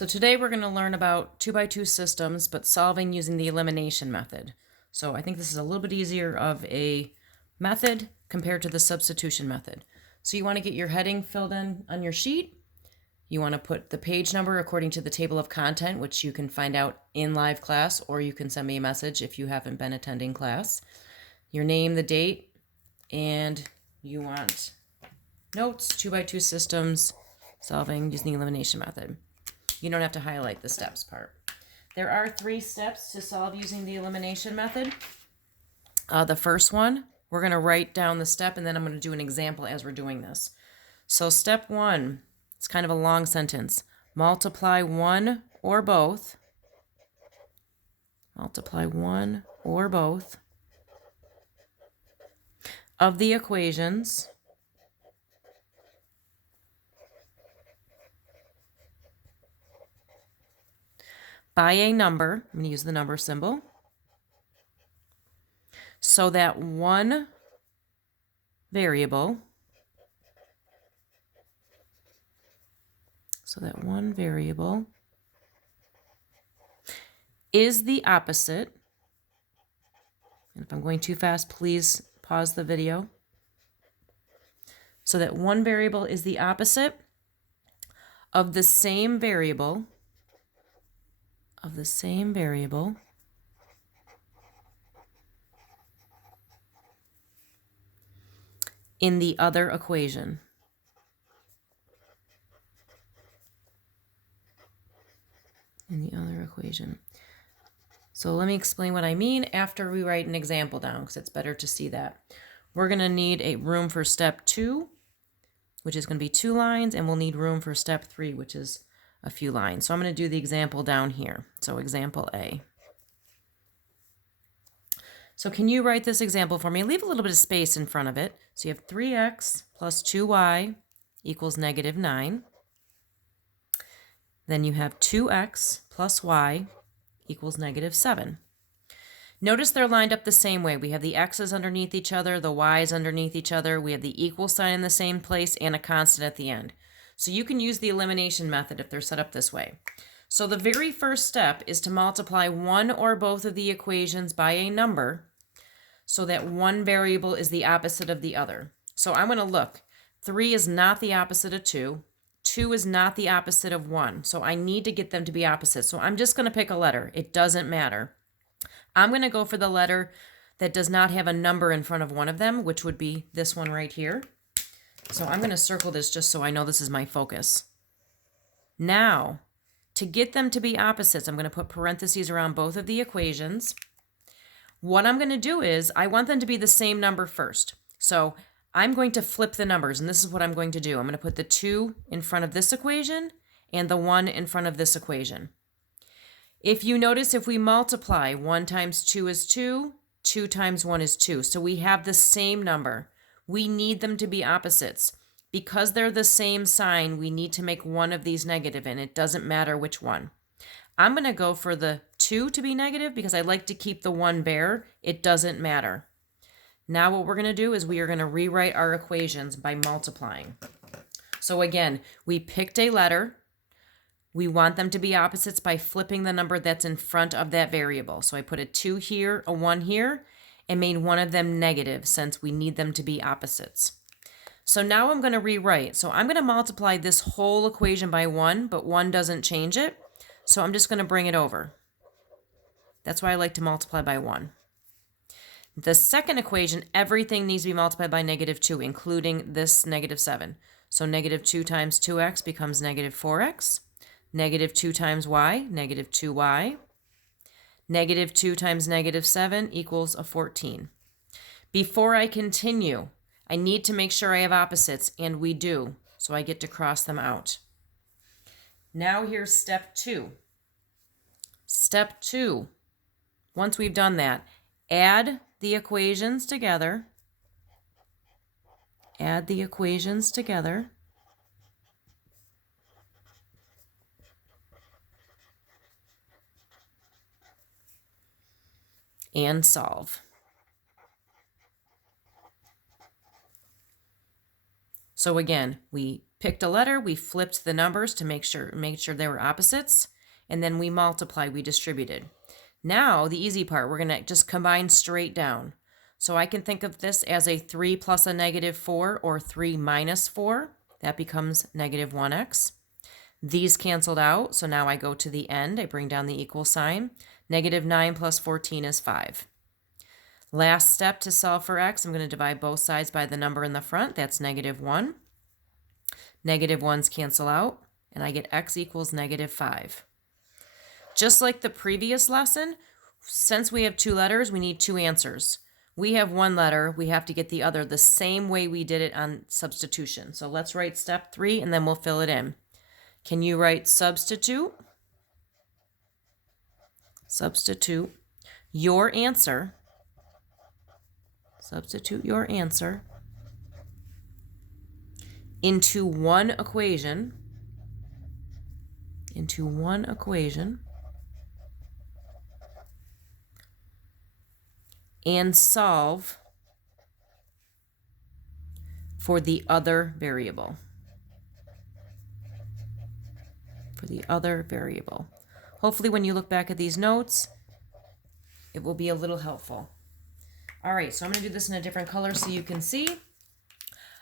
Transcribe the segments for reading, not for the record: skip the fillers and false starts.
So today we're going to learn about 2x2 systems, but solving using the elimination method. So I think this is a little bit easier of a method compared to the substitution method. So you want to get your heading filled in on your sheet. You want to put the page number according to the table of content, which you can find out in live class, or you can send me a message if you haven't been attending class. Your name, the date, and you want notes, 2x2 systems, solving using the elimination method. You don't have to highlight the steps part. There are 3 steps to solve using the elimination method. The first one, we're going to write down the step, and then I'm going to do an example as we're doing this. So step 1, it's kind of a long sentence. Multiply one or both. Multiply one or both of the equations by a number. I'm going to use the number symbol. So that one variable is the opposite. And if I'm going too fast, please pause the video. So that one variable is the opposite of the same variable in the other equation. So let me explain what I mean after we write an example down, because it's better to see that. We're going to need a room for step 2, which is going to be 2 lines, and we'll need room for step 3, which is a few lines. So I'm going to do the example down here. So example A. So can you write this example for me? Leave a little bit of space in front of it. So you have 3x plus 2y equals -9. Then you have 2x plus y equals -7. Notice they're lined up the same way. We have the x's underneath each other, the y's underneath each other. We have the equal sign in the same place and a constant at the end. So you can use the elimination method if they're set up this way. So the very first step is to multiply one or both of the equations by a number so that one variable is the opposite of the other. So I'm going to look. 3 is not the opposite of 2. 2 is not the opposite of 1. So I need to get them to be opposite. So I'm just going to pick a letter. It doesn't matter. I'm going to go for the letter that does not have a number in front of one of them, which would be this one right here. So I'm going to circle this just so I know this is my focus. Now, to get them to be opposites, I'm going to put parentheses around both of the equations. What I'm going to do is I want them to be the same number first. So I'm going to flip the numbers, and this is what I'm going to do. I'm going to put the 2 in front of this equation and the 1 in front of this equation. If you notice, if we multiply, 1 times 2 is 2, 2 times 1 is 2. So we have the same number. We need them to be opposites. Because they're the same sign, we need to make one of these negative, and it doesn't matter which one. I'm going to go for the 2 to be negative because I like to keep the 1 bare. It doesn't matter. Now what we're going to do is we are going to rewrite our equations by multiplying. So again, we picked a letter. We want them to be opposites by flipping the number that's in front of that variable. So I put a 2 here, a 1 here, and made one of them negative since we need them to be opposites. So now I'm going to rewrite. So I'm going to multiply this whole equation by 1, but 1 doesn't change it. So I'm just going to bring it over. That's why I like to multiply by 1. The second equation, everything needs to be multiplied by -2, including this -7. So -2 times 2x becomes -4x. -2 times y, -2y. -2 times -7 equals a 14. Before I continue, I need to make sure I have opposites, and we do. So I get to cross them out. Now here's step 2. Step 2. Once we've done that, add the equations together. Add the equations together. And solve. So again, we picked a letter, we flipped the numbers to make sure they were opposites, and then we multiplied, we distributed. Now, the easy part, we're going to just combine straight down. So I can think of this as a 3 plus a negative 4 or 3 minus 4. That becomes negative 1x. These canceled out, so now I go to the end. I bring down the equal sign. Negative 9 plus 14 is 5. Last step to solve for x, I'm going to divide both sides by the number in the front. That's negative 1. Negative 1's cancel out, and I get x equals negative 5. Just like the previous lesson, since we have two letters, we need two answers. We have one letter, we have to get the other the same way we did it on substitution. So let's write step 3 and then we'll fill it in. Can you write substitute? Substitute your answer. Substitute your answer into one equation. And solve for the other variable. Hopefully when you look back at these notes, it will be a little helpful. All right, so I'm going to do this in a different color so you can see.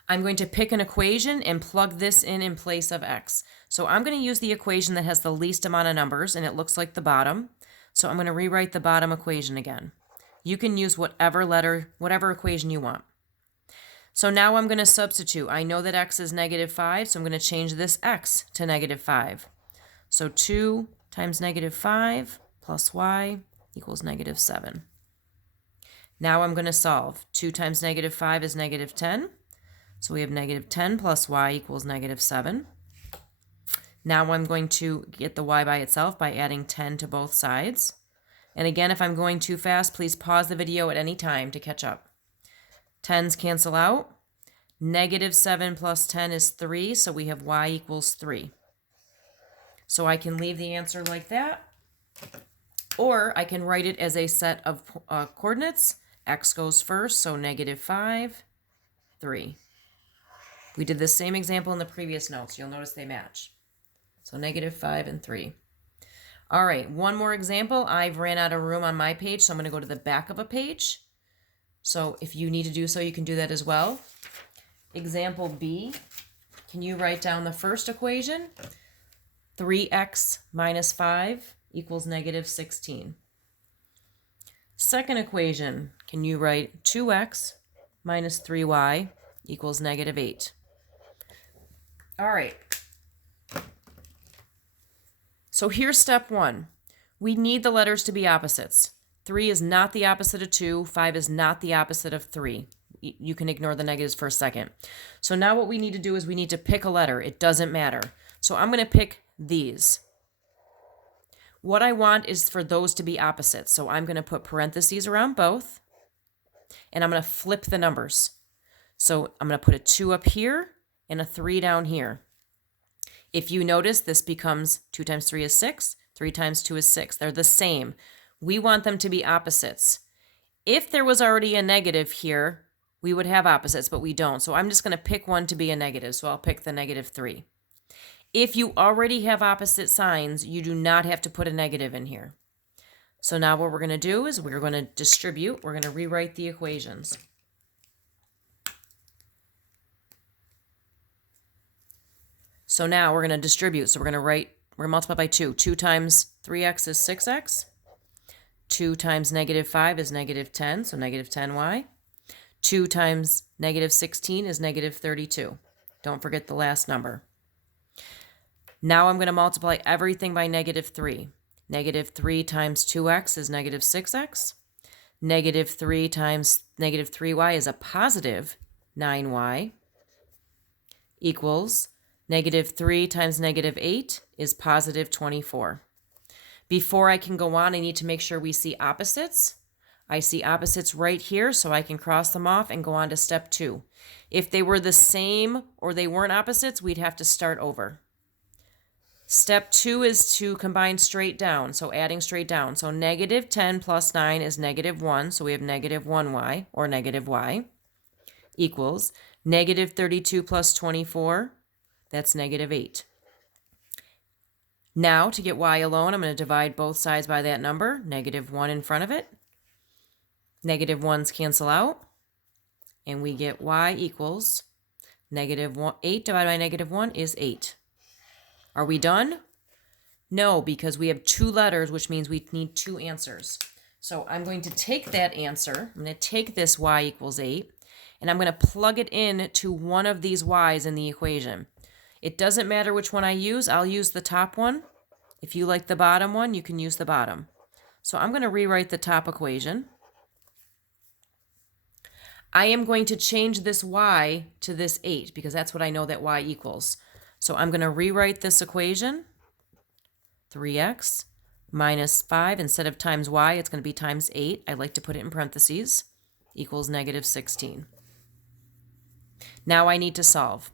I'm going to pick an equation and plug this in place of x. So I'm going to use the equation that has the least amount of numbers, and it looks like the bottom. So I'm going to rewrite the bottom equation again. You can use whatever equation you want. So now I'm going to substitute. I know that x is negative 5, so I'm going to change this x to negative 5. So 2 times negative 5 plus y equals negative 7. Now I'm going to solve. 2 times negative 5 is negative 10. So we have negative 10 plus y equals negative 7. Now I'm going to get the y by itself by adding 10 to both sides. And again, if I'm going too fast, please pause the video at any time to catch up. 10s cancel out. Negative 7 plus 10 is 3, so we have y equals 3. So I can leave the answer like that, or I can write it as a set of coordinates. X goes first, so negative 5, 3. We did the same example in the previous notes. You'll notice they match. So negative 5 and 3. All right, one more example. I've ran out of room on my page, so I'm going to go to the back of a page. So if you need to do so, you can do that as well. Example B, can you write down the first equation? 3x minus 5 equals negative 16. Second equation, can you write 2x minus 3y equals negative 8? All right. So here's step 1. We need the letters to be opposites. 3 is not the opposite of 2. 5 is not the opposite of 3. You can ignore the negatives for a second. So now what we need to do is we need to pick a letter. It doesn't matter. So I'm going to pick these. What I want is for those to be opposites. So I'm going to put parentheses around both. And I'm going to flip the numbers. So I'm going to put a 2 up here and a 3 down here. If you notice, this becomes 2 times 3 is 6, 3 times 2 is 6. They're the same. We want them to be opposites. If there was already a negative here, we would have opposites, but we don't. So I'm just going to pick one to be a negative. So I'll pick the negative 3. If you already have opposite signs, you do not have to put a negative in here. So now what we're going to do is we're going to distribute. We're going to rewrite the equations. So now we're going to distribute. So we're going to multiply by 2. 2 times 3x is 6x. 2 times negative 5 is negative 10, so negative 10y. 2 times negative 16 is negative 32. Don't forget the last number. Now I'm going to multiply everything by negative 3. Negative 3 times 2x is negative 6x. Negative 3 times negative 3y is a positive 9y equals negative 3 times negative 8 is positive 24. Before I can go on, I need to make sure we see opposites. I see opposites right here, so I can cross them off and go on to step 2. If they were the same or they weren't opposites, we'd have to start over. Step 2 is to combine straight down, so adding straight down. So negative 10 plus 9 is negative 1, so we have negative 1y, or negative y, equals negative 32 plus 24 That's negative 8. Now, to get y alone, I'm going to divide both sides by that number, negative 1 in front of it. Negative 1's cancel out, and we get y equals negative 8 divided by negative 1 is 8. Are we done? No, because we have 2 letters, which means we need 2 answers. So I'm going to take that answer, I'm going to take this y equals 8, and I'm going to plug it in to one of these y's in the equation. It doesn't matter which one I use. I'll use the top one. If you like the bottom one, you can use the bottom. So I'm going to rewrite the top equation. I am going to change this y to this 8 because that's what I know that y equals. So I'm going to rewrite this equation. 3x minus 5, instead of times y, it's going to be times 8. I like to put it in parentheses, equals negative 16. Now I need to solve.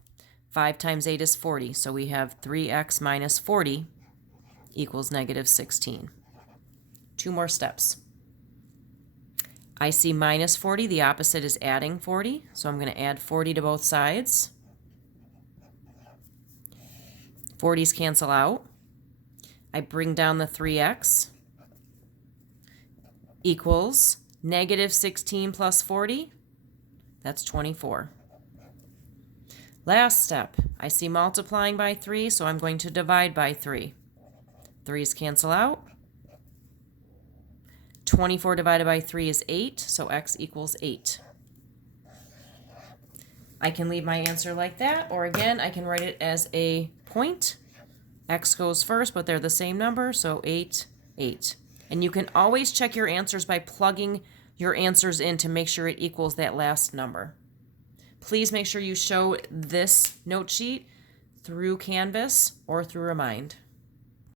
5 times 8 is 40, so we have 3x minus 40 equals negative 16. 2 more steps. I see minus 40, the opposite is adding 40, so I'm going to add 40 to both sides. 40's cancel out. I bring down the 3x equals negative 16 plus 40. That's 24. Last step, I see multiplying by 3, so I'm going to divide by 3. 3's cancel out. 24 divided by 3 is 8, so x equals 8. I can leave my answer like that, or again, I can write it as a point. X goes first, but they're the same number, so 8, 8. And you can always check your answers by plugging your answers in to make sure it equals that last number. Please make sure you show this note sheet through Canvas or through Remind.